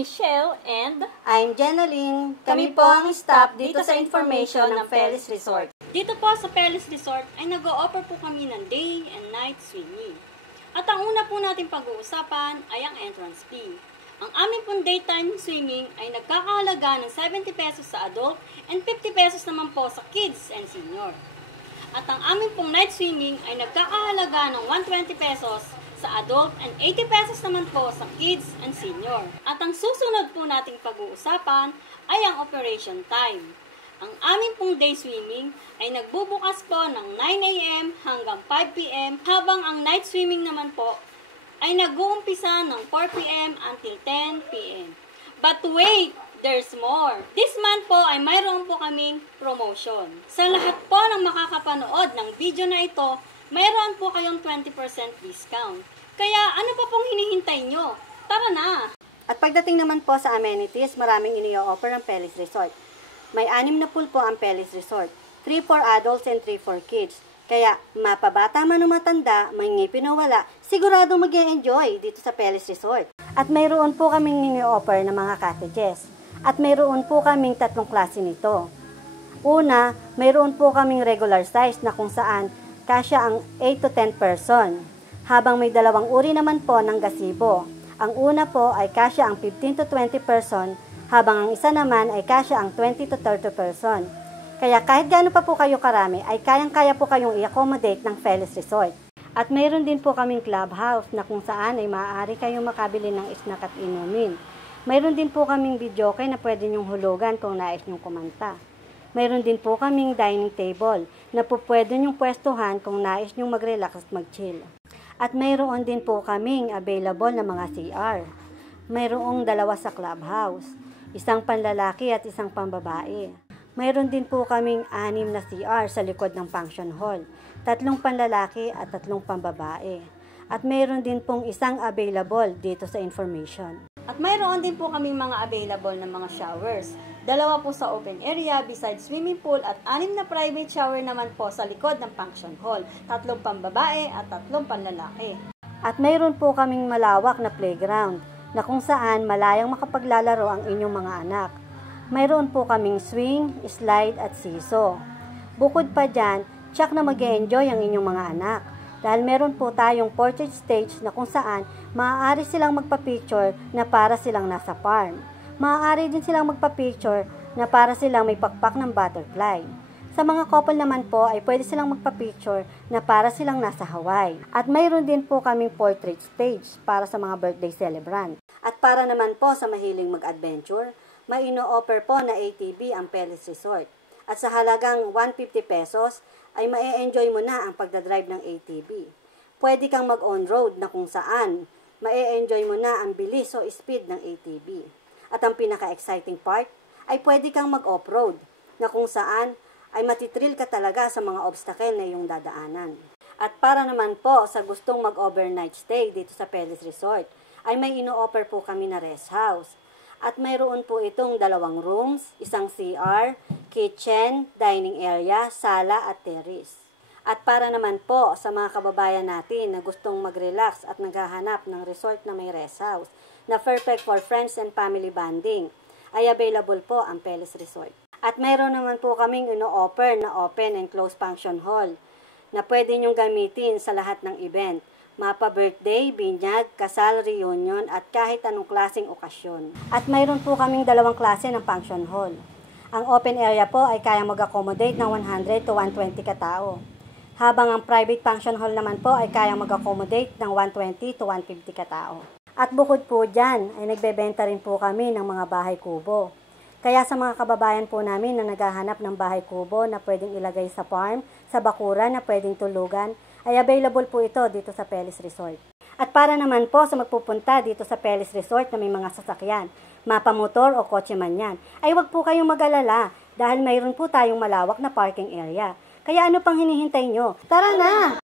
Michelle and I'm Jenaline. Kami po ang staff dito sa information ng Pelis Resort. Dito po sa Pelis Resort ay nag-o-offer po kami ng day and night swimming. At ang una po natin pag-uusapan ay ang entrance fee. Ang aming pong daytime swimming ay nagkakahalaga ng 70 pesos sa adult and 50 pesos naman po sa kids and senior. At ang aming pong night swimming ay nagkakahalaga ng 120 pesos sa adult and 80 pesos naman po sa kids and senior. At ang susunod po nating pag-uusapan ay ang operation time. Ang aming pong day swimming ay nagbubukas po ng 9 a.m. hanggang 5 p.m. habang ang night swimming naman po ay nag-uumpisa ng 4 p.m. until 10 p.m. But wait! There's more. This month po ay mayroon po kaming promotion. Sa lahat po ng makakapanood ng video na ito, mayroon po kayong 20% discount. Kaya ano pa pong hinihintay nyo? Tara na! At pagdating naman po sa amenities, maraming ini-offer ang Pelis Resort. May 6 na pool po ang Pelis Resort. 3 for adults and 3 for kids. Kaya mapabata man o matanda, may ngipin o wala, siguradong mag-e-enjoy dito sa Pelis Resort. At mayroon po kaming ini-offer ng mga cottages. At mayroon po kaming 3 klase nito. Una, mayroon po kaming regular size na kung saan kasya ang 8 to 10 person. Habang may 2 uri naman po ng gazebo. Ang una po ay kasya ang 15 to 20 person, habang ang isa naman ay kasya ang 20 to 30 person. Kaya kahit gaano pa po kayo karami, ay kayang-kaya po kayong i-accommodate ng Pelis Resort. At mayroon din po kaming clubhouse na kung saan ay maaari kayong makabili ng snack at inumin. Mayroon din po kaming videoke na pwede nyong hulugan kung nais nyong kumanta. Mayroon din po kaming dining table na po pwede nyong pwestuhan kung nais nyong mag-relax at mag-chill. At mayroon din po kaming available na mga CR. Mayroong 2 sa clubhouse, 1 panlalaki at 1 pambabae. Mayroon din po kaming 6 na CR sa likod ng function hall, 3 panlalaki at 3 pambabae. At mayroon din pong 1 available dito sa information. At mayroon din po kaming mga available na mga showers. 2 po sa open area besides swimming pool at 6 na private shower naman po sa likod ng function hall. 3 pambabae at 3 panlalaki. At mayroon po kaming malawak na playground na kung saan malayang makapaglalaro ang inyong mga anak. Mayroon po kaming swing, slide at seesaw. Bukod pa dyan, tsak na mag-e-enjoy ang inyong mga anak. Dahil meron po tayong portrait stage na kung saan maaari silang magpa-picture na para silang nasa farm. Maaari din silang magpa-picture na para silang may pakpak ng butterfly. Sa mga couple naman po ay pwede silang magpa-picture na para silang nasa Hawaii. At mayroon din po kaming portrait stage para sa mga birthday celebrant. At para naman po sa mahiling mag-adventure, may ino-offer po na ATV ang Pelis Resort. At sa halagang 150 pesos, ay ma-e-enjoy mo na ang pagdadrive ng ATV. Pwede kang mag-on-road na kung saan ma-e-enjoy mo na ang bilis o speed ng ATV. At ang pinaka-exciting part ay pwede kang mag-off-road na kung saan ay matitrill ka talaga sa mga obstacle na iyong dadaanan. At para naman po sa gustong mag-overnight stay dito sa Pelis Resort, ay may ino-offer po kami na rest house. At mayroon po itong 2 rooms, 1 CR, kitchen, dining area, sala at terrace. At para naman po sa mga kababayan natin na gustong mag-relax at naghahanap ng resort na may rest house, na perfect for friends and family bonding, ay available po ang Pelis Resort. At mayroon naman po kaming ino-offer na open and closed function hall na pwede nyong gamitin sa lahat ng event. Mapa-birthday, binyag, kasal, reunion, at kahit anong klaseng okasyon. At mayroon po kaming 2 klase ng function hall. Ang open area po ay kayang mag-accommodate ng 100 to 120 katao. Habang ang private function hall naman po ay kayang mag-accommodate ng 120 to 150 katao. At bukod po dyan, ay nagbebenta rin po kami ng mga bahay kubo. Kaya sa mga kababayan po namin na naghahanap ng bahay kubo na pwedeng ilagay sa farm, sa bakuran na pwedeng tulugan, ay available po ito dito sa Pelis Resort. At para naman po sa magpupunta dito sa Pelis Resort na may mga sasakyan, mapamotor o kotse man yan, ay wag po kayong mag-alala dahil mayroon po tayong malawak na parking area. Kaya ano pang hinihintay nyo? Tara na!